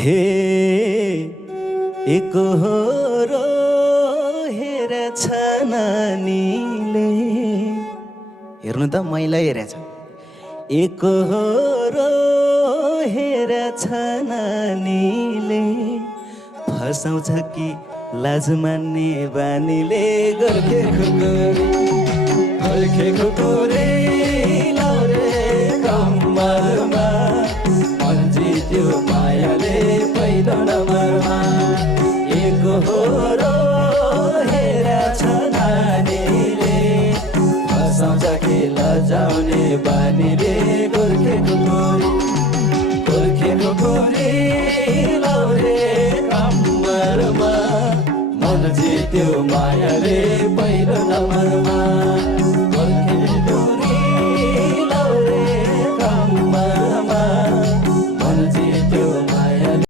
हे एकहोरो हेरेछ नानीले, हेर्नु त मैला हेरेछ। एकहोरो हेरेछ नानीले, फसाउँछ कि लाज मान्ने बानीले। गोर्खे खुकुरी लाउरे कम्मरमा, मन जित्यो मायाले पहिलो नम्बरमा। एकहोरो हेरेछ नानीले, फसाउँछ कि लजाउने बानीले। गोर्खे खुकुरी लाउरे कम्मरमा, मन जित्यो मायाले